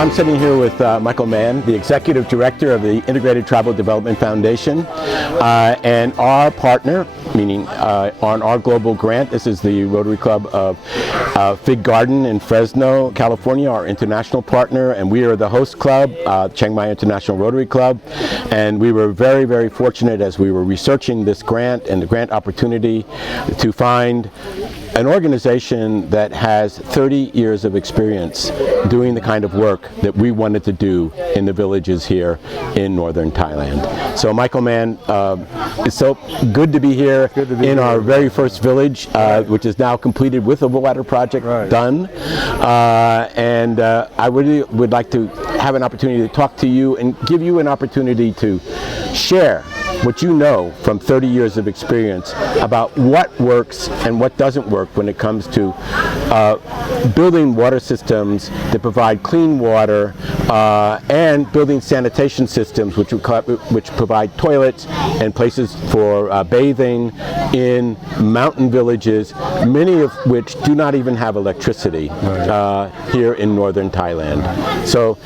I'm sitting here with Michael Mann, the Executive Director of the Integrated Tribal Development Foundation, and our partner, meaning on our global grant. This is the Rotary Club of Fig Garden in Fresno, California, our international partner, and we are the host club, Chiang Mai International Rotary Club. And we were very, very fortunate as we were researching this grant and the grant opportunity to find an organization that has 30 years of experience doing the kind of work that we wanted to do in the villages here in northern Thailand. So Michael Mann, it's so good to be here in our very first village, which is now completed with the water project done. And I really would like to have an opportunity to talk to you and give you an opportunity to share what you know from 30 years of experience about what works and what doesn't work when it comes to building water systems that provide clean water and building sanitation systems which provide toilets and places for bathing in mountain villages, many of which do not even have electricity here in northern Thailand. So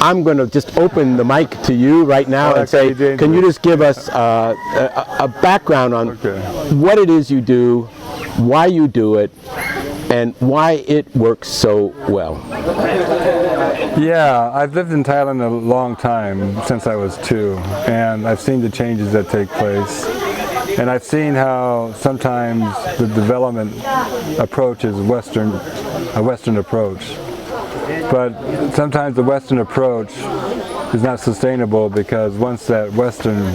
I'm going to just open the mic to you right now and say, can you just give us a background on what it is you do, why you do it, and why it works so well? Yeah, I've lived in Thailand a long time, since I was 2, and I've seen the changes that take place. And I've seen how sometimes the development approach is a Western approach. But sometimes the Western approach is not sustainable, because once that Western,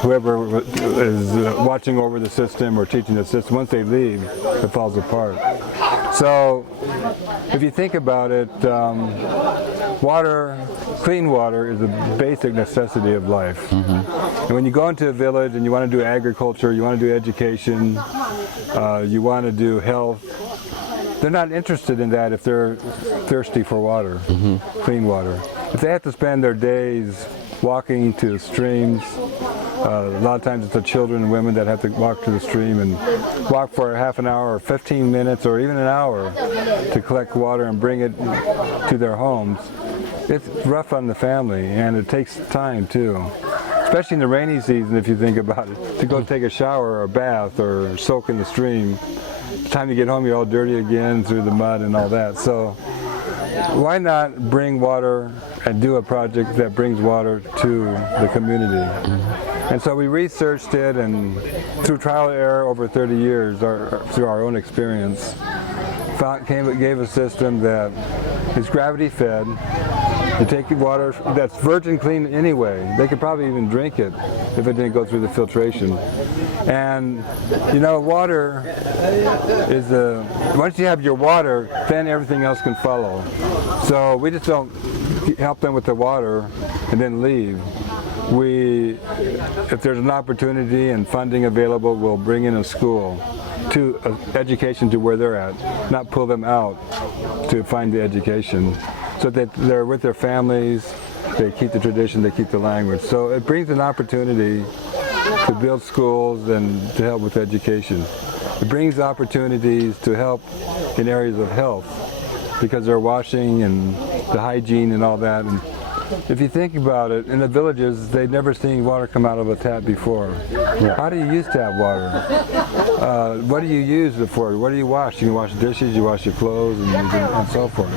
whoever is watching over the system or teaching the system, once they leave, it falls apart. So if you think about it, clean water is a basic necessity of life. And when you go into a village and you want to do agriculture, you want to do education, you want to do health, they're not interested in that if they're thirsty for water, clean water. If they have to spend their days walking to streams, a lot of times it's the children and women that have to walk to the stream and walk for half an hour or 15 minutes or even an hour to collect water and bring it to their homes. It's rough on the family, and it takes time too. Especially in the rainy season, if you think about it, to go take a shower or a bath or soak in the stream. By the time you get home, you're all dirty again through the mud and all that. So why not bring water and do a project that brings water to the community? And so we researched it, and through trial and error over 30 years, through our own experience, gave a system that is gravity fed. You take water that's virgin clean anyway. They could probably even drink it if it didn't go through the filtration. And you know, water is once you have your water, then everything else can follow. So we just don't help them with the water and then leave. If there's an opportunity and funding available, we'll bring in a school to education to where they're at, not pull them out to find the education. So that they're with their families, they keep the tradition, they keep the language. So it brings an opportunity to build schools and to help with education. It brings opportunities to help in areas of health, because they're washing and the hygiene and all that. And if you think about it, in the villages, they've never seen water come out of a tap before. How do you use tap water? What do you use it for? What do you wash? You can wash dishes, you wash your clothes, and so forth.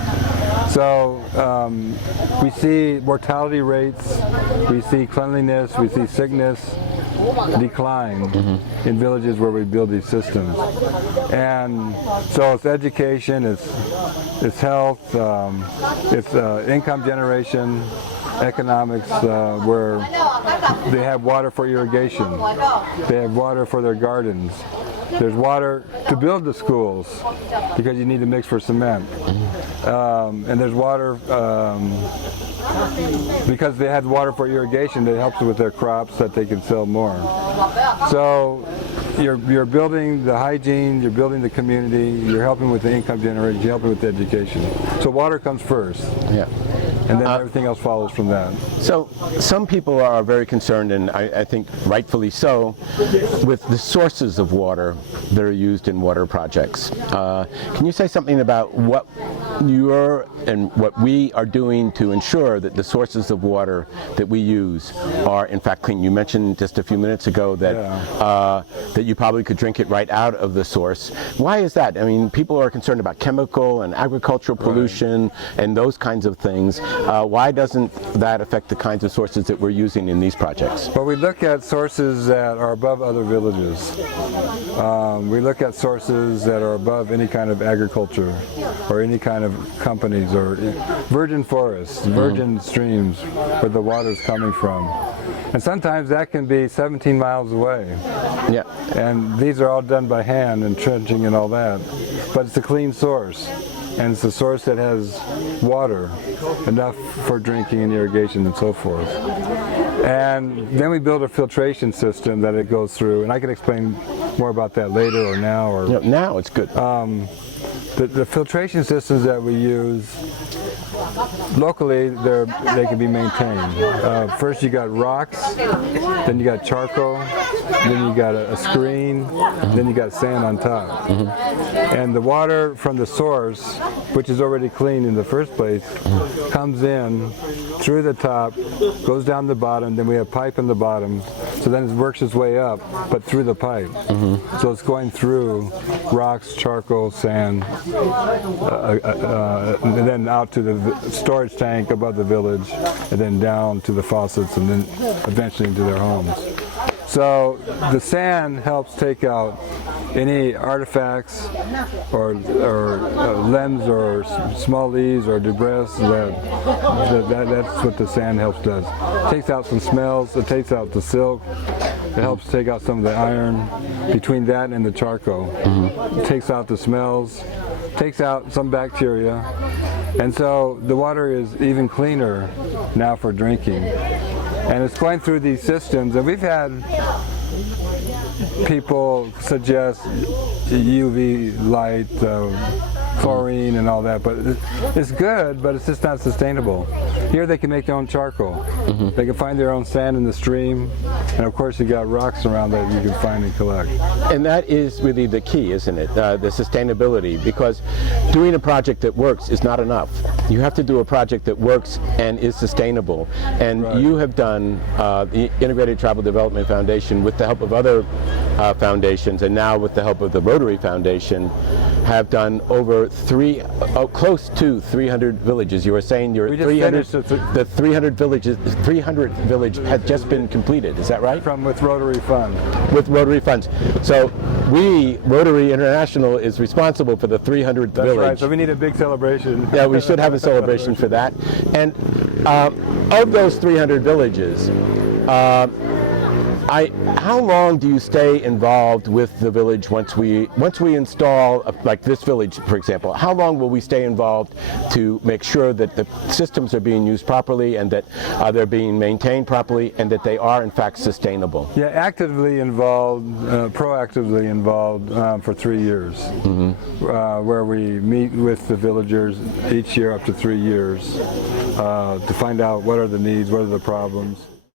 So we see mortality rates, we see cleanliness, we see sickness decline in villages where we build these systems. And so it's education, it's health, it's income generation, economics, where they have water for irrigation, they have water for their gardens. There's water to build the schools, because you need to mix for cement. And there's water, because they have water for irrigation, that helps with their crops that they can sell more. So, you're building the hygiene, you're building the community, you're helping with the income generation, you're helping with the education. So water comes first. Yeah. And then everything else follows from that. So some people are very concerned, and I think rightfully so, with the sources of water that are used in water projects. Can you say something about what you're and what we are doing to ensure that the sources of water that we use are in fact clean? You mentioned just a few minutes ago that that you probably could drink it right out of the source. Why is that? I mean, people are concerned about chemical and agricultural pollution and those kinds of things. Why doesn't that affect the kinds of sources that we're using in these projects? Well, we look at sources that are above other villages. We look at sources that are above any kind of agriculture or any kind of companies or virgin forests, virgin streams where the water is coming from. And sometimes that can be 17 miles away. Yeah. And these are all done by hand and trenching and all that. But it's a clean source. And it's a source that has water, enough for drinking and irrigation and so forth. And then we build a filtration system that it goes through, and I can explain more about that later or now. Or No, now it's good. the filtration systems that we use, locally they can be maintained. First you got rocks, then you got charcoal, then you got a screen, then you got sand on top. And the water from the source, which is already clean in the first place, comes in through the top, goes down the bottom, then we have pipe in the bottom, so then it works its way up, but through the pipe. So it's going through rocks, charcoal, sand, and then out to the storage tank above the village, and then down to the faucets, and then eventually into their homes. So the sand helps take out any artifacts or limbs or small leaves or debris. That's what the sand helps does. It takes out some smells. It takes out the silk. It helps take out some of the iron between that and the charcoal. It takes out the smells. Takes out some bacteria. And so the water is even cleaner now for drinking. And it's going through these systems, and we've had people suggest UV light, chlorine and all that, but it's good, but it's just not sustainable. Here they can make their own charcoal. They can find their own sand in the stream, and of course you got rocks around that you can find and collect. And that is really the key, isn't it? The sustainability, because doing a project that works is not enough. You have to do a project that works and is sustainable. And you have done the Integrated Tribal Development Foundation with the help of other foundations, and now with the help of the Rotary Foundation, have done over close to 300 villages. You were saying you're 300. The 300 villages, 300th village had just been completed. Is that right? With Rotary Fund. With Rotary funds. So Rotary International is responsible for the 300th village. That's right. So we need a big celebration. Yeah, we should have a celebration for that. And of those 300 villages, how long do you stay involved with the village once we install, like this village, for example? How long will we stay involved to make sure that the systems are being used properly and that they're being maintained properly and that they are in fact sustainable? Yeah, actively involved, proactively involved for 3 years, where we meet with the villagers each year up to 3 years to find out what are the needs, what are the problems.